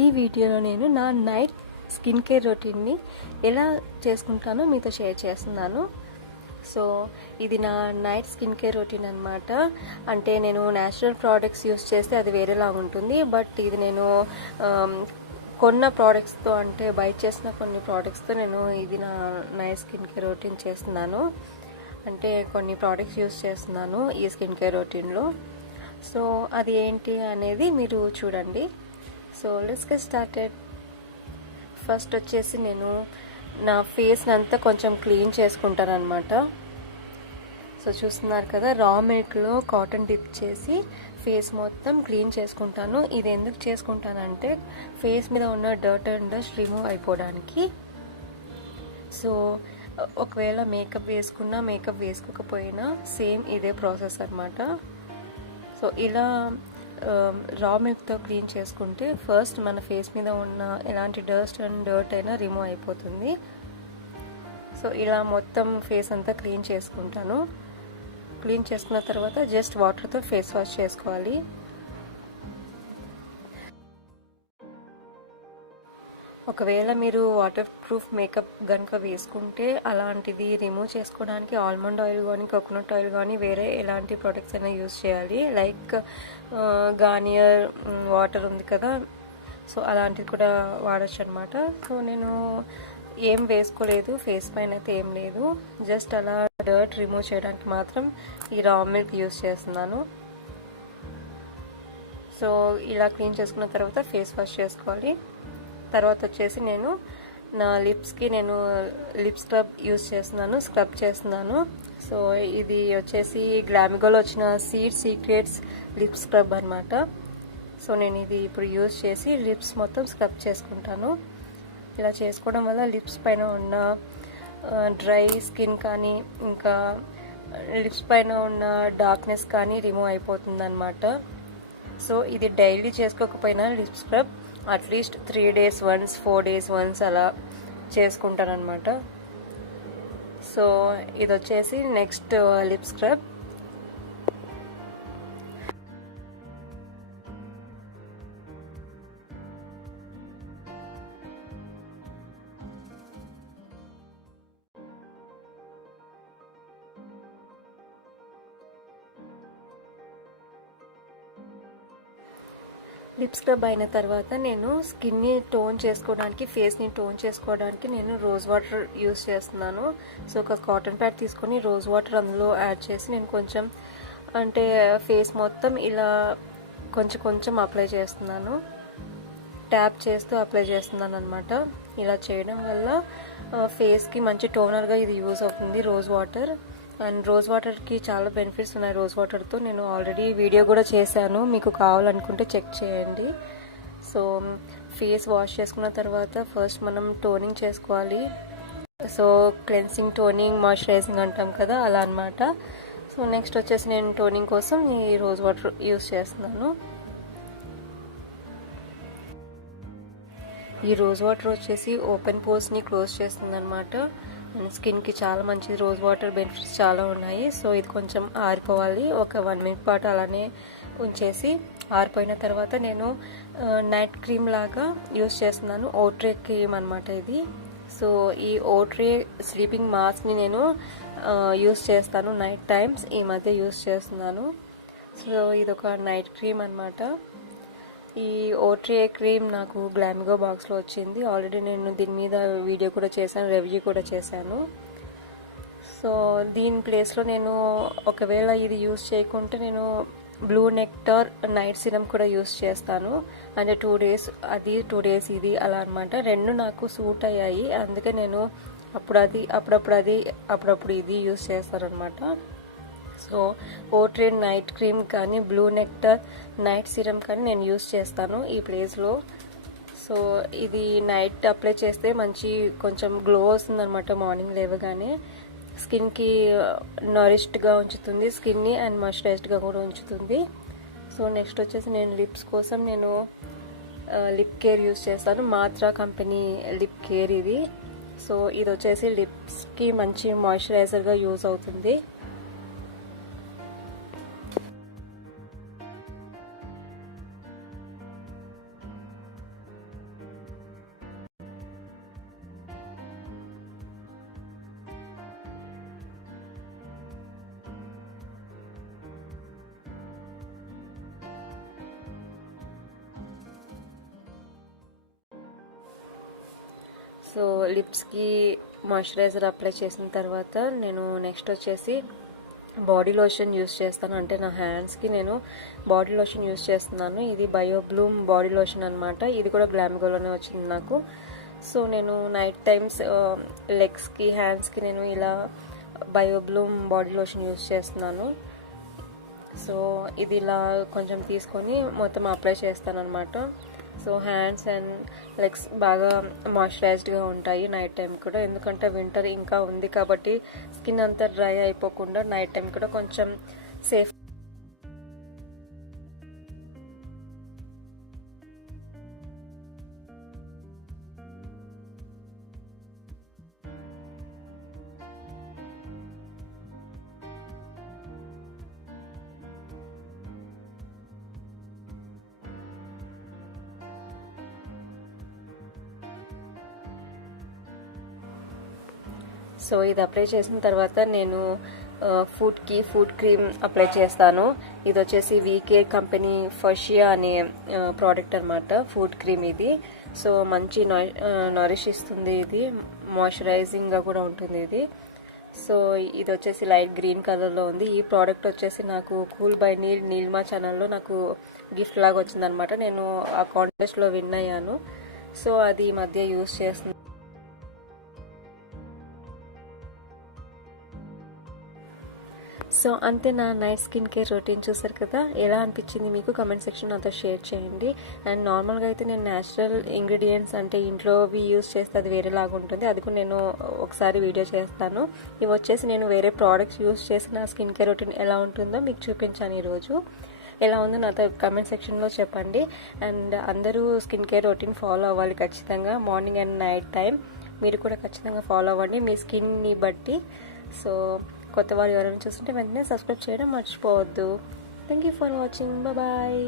ఈ వీడియోలో నేను నా నైట్ స్కిన్ కేర్ రొటీన్ని ఎలా చేసుకుంటానో మీతో షేర్ చేస్తున్నాను. సో ఇది నా నైట్ స్కిన్ కేర్ రొటీన్ అనమాట. అంటే నేను న్యాచురల్ ప్రోడక్ట్స్ యూస్ చేస్తే అది వేరేలా ఉంటుంది. బట్ ఇది నేను కొన్న ప్రోడక్ట్స్తో, అంటే బై చేసిన కొన్ని ప్రోడక్ట్స్తో నేను ఇది నా నైట్ స్కిన్ కేర్ రొటీన్ చేస్తున్నాను. అంటే కొన్ని ప్రోడక్ట్స్ యూస్ చేస్తున్నాను ఈ స్కిన్ కేర్ రొటీన్లో. సో అది ఏంటి అనేది మీరు చూడండి. So let's get started. First వచ్చేసి నేను నా ఫేస్ని అంతా కొంచెం క్లీన్ చేసుకుంటాను అనమాట. సో చూస్తున్నారు కదా, రా మిల్క్లో కాటన్ డిప్ చేసి ఫేస్ మొత్తం క్లీన్ చేసుకుంటాను. ఇది ఎందుకు చేసుకుంటానంటే ఫేస్ మీద ఉన్న డర్ట్ అండ్ డస్ట్ రిమూవ్ అయిపోవడానికి. సో ఒకవేళ మేకప్ వేసుకున్నా మేకప్ వేసుకోకపోయినా సేమ్ ఇదే ప్రాసెస్ అనమాట. సో ఇలా రా మిల్క్తో క్లీన్ చేసుకుంటే ఫస్ట్ మన ఫేస్ మీద ఉన్న ఎలాంటి డస్ట్ అండ్ డర్ట్ అయినా రిమూవ్ అయిపోతుంది. సో ఇలా మొత్తం ఫేస్ అంతా క్లీన్ చేసుకుంటాను. క్లీన్ చేసుకున్న తర్వాత జస్ట్ వాటర్తో ఫేస్ వాష్ చేసుకోవాలి. ఒకవేళ మీరు వాటర్ ప్రూఫ్ మేకప్ కనుక వేసుకుంటే అలాంటిది రిమూవ్ చేసుకోవడానికి ఆల్మండ్ ఆయిల్ కానీ కోకోనట్ ఆయిల్ కానీ వేరే ఎలాంటి ప్రొడక్ట్స్ అయినా యూజ్ చేయాలి. లైక్ గార్నియర్ వాటర్ ఉంది కదా, సో అలాంటిది కూడా వాడచ్చు అనమాట. సో నేను ఏం వేసుకోలేదు, ఫేస్ పైన అయితే ఏం లేదు. జస్ట్ అలా డర్ట్ రిమూవ్ చేయడానికి మాత్రం ఈ రా మిల్క్ యూజ్ చేస్తున్నాను. సో ఇలా క్లీన్ చేసుకున్న తర్వాత ఫేస్ వాష్ చేసుకోవాలి. తర్వాత వచ్చేసి నేను నా లిప్స్కి లిప్ స్క్రబ్ యూజ్ చేస్తున్నాను, స్క్రబ్ చేస్తున్నాను. సో ఇది వచ్చేసి గ్లామిగోలో వచ్చిన సీక్రెట్స్ లిప్ స్క్రబ్ అనమాట. సో నేను ఇది ఇప్పుడు యూజ్ చేసి లిప్స్ మొత్తం స్క్రబ్ చేసుకుంటాను. ఇలా చేసుకోవడం వల్ల లిప్స్ పైన ఉన్న డ్రై స్కిన్ కానీ ఇంకా లిప్స్ పైన ఉన్న డార్క్నెస్ కానీ రిమూవ్ అయిపోతుంది అనమాట. సో ఇది డైలీ చేసుకోకపోయినా lip scrub at least 3 days once 4 days once అలా చేసుకుంటాను అనమాట. సో ఇది వచ్చేసి next lip scrub. Lip scrub అయిన తర్వాత నేను స్కిన్ని టోన్ చేసుకోవడానికి, ఫేస్ని టోన్ చేసుకోవడానికి నేను రోజ్ వాటర్ యూస్ చేస్తున్నాను. సో ఒక కాటన్ ప్యాడ్ తీసుకొని రోజ్ వాటర్ అందులో యాడ్ చేసి నేను కొంచెం, అంటే ఫేస్ మొత్తం ఇలా కొంచెం అప్లై చేస్తున్నాను. ట్యాప్ చేస్తూ అప్లై చేస్తున్నాను అనమాట. ఇలా చేయడం వల్ల ఫేస్కి మంచి టోనర్గా ఇది యూజ్ అవుతుంది రోజ్ వాటర్. అండ్ రోజ్ వాటర్కి చాలా బెనిఫిట్స్ ఉన్నాయి. రోజ్ వాటర్తో నేను ఆల్రెడీ వీడియో కూడా చేశాను, మీకు కావాలనుకుంటే చెక్ చేయండి. సో ఫేస్ వాష్ చేసుకున్న తర్వాత ఫస్ట్ మనం టోనింగ్ చేసుకోవాలి. సో క్లెన్సింగ్, టోనింగ్, మాయిశ్చరైజింగ్ అంటాం కదా, అలా అనమాట. సో నెక్స్ట్ వచ్చేసి నేను టోనింగ్ కోసం ఈ రోజ్ వాటర్ యూస్ చేస్తున్నాను. ఈ రోజ్ వాటర్ వచ్చేసి ఓపెన్ పోర్స్ని క్లోజ్ చేస్తుంది అనమాట. స్కిన్కి చాలా మంచిది. రోజ్ వాటర్ బెనిఫిట్స్ చాలా ఉన్నాయి. సో ఇది కొంచెం ఆరిపోవాలి. ఒక 1 minute పాటు అలానే ఉంచేసి ఆరిపోయిన తర్వాత నేను నైట్ క్రీమ్ లాగా యూస్ చేస్తున్నాను. ఓట్రే క్రీమ్ అనమాట ఇది. సో ఈ ఓట్రే స్లీపింగ్ మాస్క్ని నేను యూస్ చేస్తాను నైట్ టైమ్స్. ఈ మధ్య యూస్ చేస్తున్నాను. సో ఇది ఒక నైట్ క్రీమ్ అనమాట. ఈ ఓట్రే క్రీమ్ నాకు గ్లామిగో బాక్స్లో వచ్చింది. ఆల్రెడీ నేను దీని మీద వీడియో కూడా చేశాను, రివ్యూ కూడా చేశాను. సో దీని ప్లేస్లో నేను ఒకవేళ ఇది యూస్ చేయకుంటే నేను బ్లూ నెక్టార్ నైట్ సిరమ్ కూడా యూస్ చేస్తాను. అంటే 2 days అది 2 days ఇది అలా అనమాట. రెండు నాకు సూట్ అయ్యాయి. అందుకే నేను అప్పుడప్పుడు ఇది యూస్ చేస్తాను అనమాట. సో ఓట్రే నైట్ క్రీమ్ కానీ బ్లూ నెక్టార్ నైట్ సిరమ్ కానీ నేను యూస్ చేస్తాను ఈ ప్లేస్లో. సో ఇది నైట్ అప్లై చేస్తే కొంచెం గ్లో వస్తుంది అనమాట. మార్నింగ్ లేవగానే స్కిన్కి నరిష్డ్గా ఉంచుతుంది స్కిన్ని, అండ్ మాయిశ్చరైజ్డ్గా కూడా ఉంచుతుంది. సో నెక్స్ట్ వచ్చేసి నేను లిప్స్ కోసం నేను లిప్ కేర్ యూస్ చేస్తాను. మాత్రా కంపెనీ లిప్ కేర్ ఇది. సో ఇది వచ్చేసి లిప్స్కి మంచి మాయిశ్చరైజర్గా యూజ్ అవుతుంది. సో లిప్స్కి మాయిశ్చరైజర్ అప్లై చేసిన తర్వాత నేను నెక్స్ట్ వచ్చేసి బాడీ లోషన్ యూస్ చేస్తాను. అంటే నా హ్యాండ్స్కి నేను బాడీ లోషన్ యూస్ చేస్తున్నాను. ఇది బయో బ్లూమ్ బాడీ లోషన్ అనమాట. ఇది కూడా గ్లామిగోలోనే వచ్చింది నాకు. సో నేను నైట్ టైమ్స్ లెగ్స్కి హ్యాండ్స్కి నేను ఇలా bio Bloom body lotion use చేస్తున్నాను. సో ఇది ఇలా కొంచెం తీసుకొని మొత్తం అప్లై చేస్తాను అనమాట. సో హ్యాండ్స్ అండ్ లెగ్స్ బాగా మాయిశ్చరైజ్డ్గా ఉంటాయి నైట్ టైం కూడా. ఎందుకంటే వింటర్ ఇంకా ఉంది కాబట్టి స్కిన్ అంతా డ్రై అయిపోకుండా నైట్ టైం కూడా కొంచెం సేఫ్. సో ఇది అప్లై చేసిన తర్వాత నేను ఫుడ్ క్రీమ్ అప్లై చేస్తాను. ఇది వచ్చేసి వీకేర్ కంపెనీ ఫషియా అనే ప్రోడక్ట్ అనమాట. ఫుడ్ క్రీమ్ ఇది. సో మంచి నరిష్ ఇస్తుంది. ఇది మాయిశ్చరైజింగ్గా కూడా ఉంటుంది ఇది. సో ఇది వచ్చేసి లైట్ గ్రీన్ కలర్లో ఉంది. ఈ ప్రోడక్ట్ వచ్చేసి నాకు కూల్ బై నీల్మా ఛానల్లో నాకు గిఫ్ట్ లాగా వచ్చిందనమాట. నేను ఆ కాంటెస్ట్లో విన్ అయ్యాను. సో అది ఈ మధ్య యూస్ చేస్తున్నాను. సో అంతే నా నైట్ స్కిన్ కేర్ రొటీన్. చూసారు కదా, ఎలా అనిపించింది మీకు కమెంట్ సెక్షన్ నాతో షేర్ చేయండి. అండ్ నార్మల్గా అయితే నేను న్యాచురల్ ఇంగ్రీడియంట్స్ అంటే ఇంట్లోవి యూస్ చేస్తే అది వేరేలాగా ఉంటుంది. అది కూడా నేను ఒకసారి వీడియో చేస్తాను. ఇవి వచ్చేసి నేను వేరే ప్రోడక్ట్స్ యూస్ చేసిన స్కిన్ కేర్ రొటీన్ ఎలా ఉంటుందో మీకు చూపించాను ఈరోజు. ఎలా ఉందో నాతో కమెంట్ సెక్షన్లో చెప్పండి. అండ్ అందరూ స్కిన్ కేర్ రొటీన్ ఫాలో అవ్వాలి ఖచ్చితంగా. మార్నింగ్ అండ్ నైట్ టైం మీరు కూడా ఖచ్చితంగా ఫాలో అవ్వండి మీ స్కిన్ని బట్టి. సో కొత్త వారు ఎవరైనా చూస్తుంటే వెంటనే సబ్స్క్రైబ్ చేయడం మర్చిపోవద్దు. Thank you for watching. Bye.